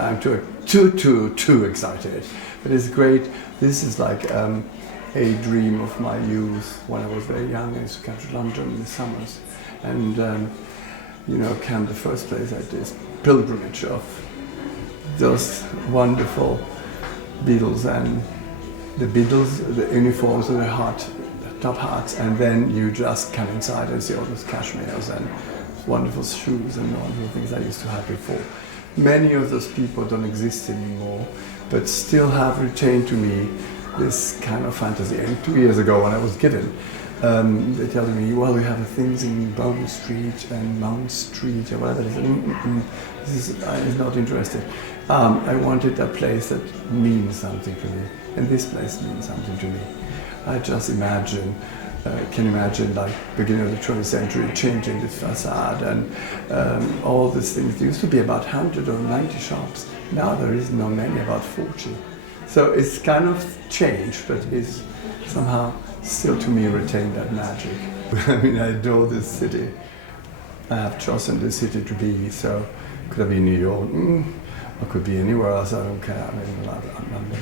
I'm too excited. But it's great. This is like a dream of my youth. When I was very young, I used to come to London in the summers, and came the first place I did this pilgrimage of those wonderful Beatles and the uniforms with the top hats, and then you just come inside and see all those cashmeres and wonderful shoes and wonderful things I used to have before. Many of those people don't exist anymore, but still have retained to me this kind of fantasy. And 2 years ago, when I was given, they told me, well, we have things in Bond Street and Mount Street or whatever it is. I'm not interested. I wanted a place that means something to me, and this place means something to me. I just can imagine like beginning of the 20th century changing the facade and all these things. There used to be about 100 or 90 shops. Now there is not many, about 40. So it's kind of changed, but it's somehow still to me retained that magic. I mean, I adore this city. I have chosen this city to be, so could I be in New York? Or could be anywhere else, I don't care. I mean, London.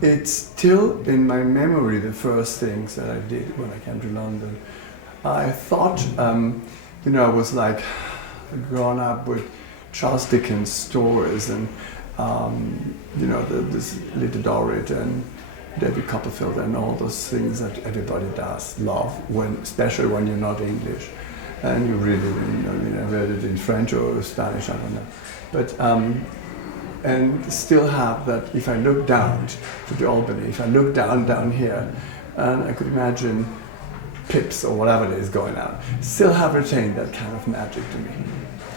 It's still in my memory, the first things that I did when I came to London. I thought, I was like grown up with Charles Dickens stories and, this Little Dorrit and David Copperfield and all those things that everybody does love, especially when you're not English. And you read it I read it in French or Spanish, I don't know. But, and still have that, if I look down to the Albany, if I look down here, and I could imagine Pips or whatever it is going on, still have retained that kind of magic to me.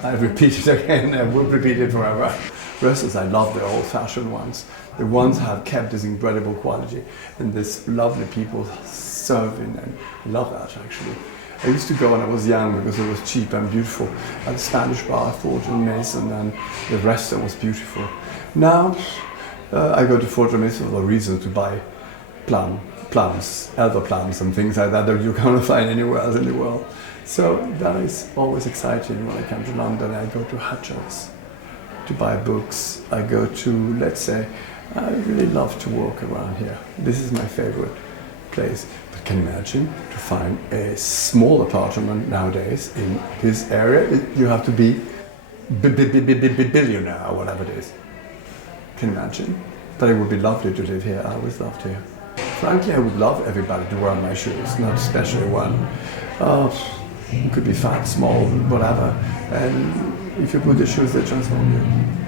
I repeat it again, I will repeat it forever. Restaurants, I love the old-fashioned ones. The ones have kept this incredible quality, and this lovely people serving, and I love that actually. I used to go when I was young because it was cheap and beautiful at the Spanish bar, Fortune Mason, and the restaurant was beautiful. Now I go to Fortune Mason for a reason to buy plums, elder plums and things like that you can't find anywhere else in the world. So that is always exciting when I come to London. I go to Hutchins to buy books. I go to, let's say, I really love to walk around here. This is my favorite place. But can you imagine to find a small apartment nowadays in this area? You have to be billionaire or whatever it is. Can you imagine? But it would be lovely to live here. I always loved here. Frankly, I would love everybody to wear my shoes, not especially one. It could be fat, small, whatever. And if you put the shoes, they transform you.